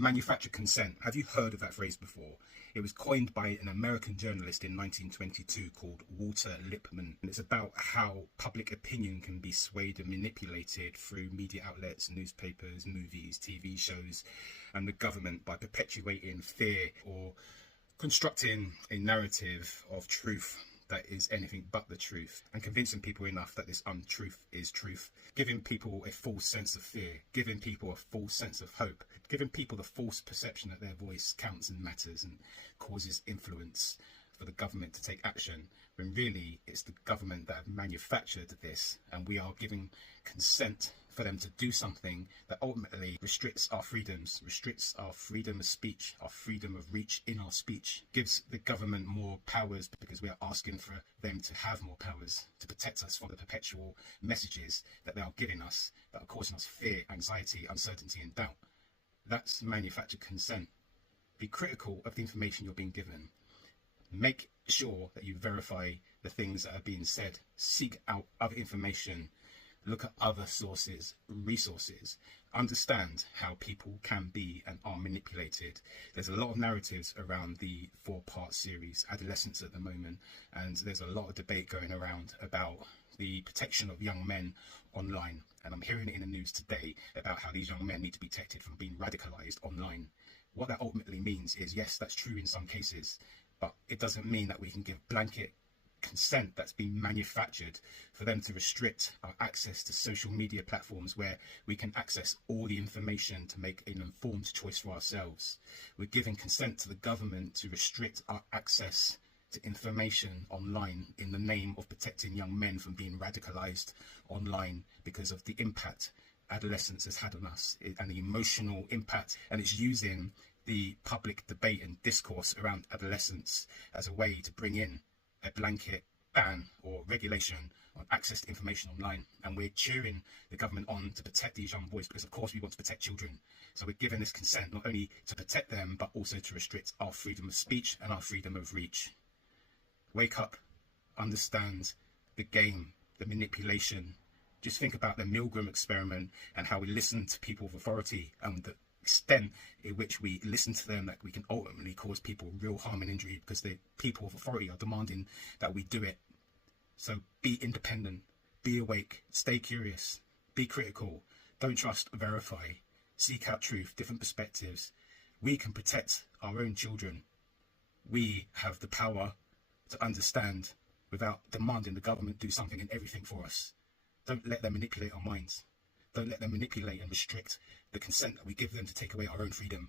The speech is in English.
Manufactured consent. Have you heard of that phrase before? It was coined by an American journalist in 1922 called Walter Lippmann. And it's about how public opinion can be swayed and manipulated through media outlets, newspapers, movies, TV shows, and the government by perpetuating fear or constructing a narrative of truth that is anything but the truth, and convincing people enough that this untruth is truth, giving people a false sense of fear, giving people a false sense of hope, giving people the false perception that their voice counts and matters and causes influence for the government to take action, when really it's the government that have manufactured this, and we are giving consent for them to do something that ultimately restricts our freedoms, restricts our freedom of speech, our freedom of reach in our speech, gives the government more powers because we are asking for them to have more powers to protect us from the perpetual messages that they are giving us that are causing us fear, anxiety, uncertainty and doubt. That's manufactured consent. Be critical of the information you're being given. Make sure that you verify the things that are being said. Seek out other information. Look at other sources, resources. Understand how people can be and are manipulated. There's a lot of narratives around the 4-part series, Adolescence, at the moment, and there's a lot of debate going around about the protection of young men online. And I'm hearing it in the news today about how these young men need to be protected from being radicalized online. What that ultimately means is, yes, that's true in some cases, but it doesn't mean that we can give blanket consent that's been manufactured for them to restrict our access to social media platforms where we can access all the information to make an informed choice for ourselves. We're giving consent to the government to restrict our access to information online in the name of protecting young men from being radicalized online because of the impact adolescence has had on us and the emotional impact, and it's using the public debate and discourse around adolescence as a way to bring in a blanket ban or regulation on access to information online. And we're cheering the government on to protect these young boys because of course we want to protect children. So we're giving this consent not only to protect them but also to restrict our freedom of speech and our freedom of reach. Wake up, understand the game, the manipulation. Just think about the Milgram experiment and how we listen to people of authority and the extent in which we listen to them, that we can ultimately cause people real harm and injury because the people of authority are demanding that we do it. So be independent, be awake, stay curious, be critical, don't trust, verify, seek out truth, different perspectives. We can protect our own children. We have the power to understand without demanding the government do something and everything for us. Don't let them manipulate our minds. Don't let them manipulate and restrict the consent that we give them to take away our own freedom.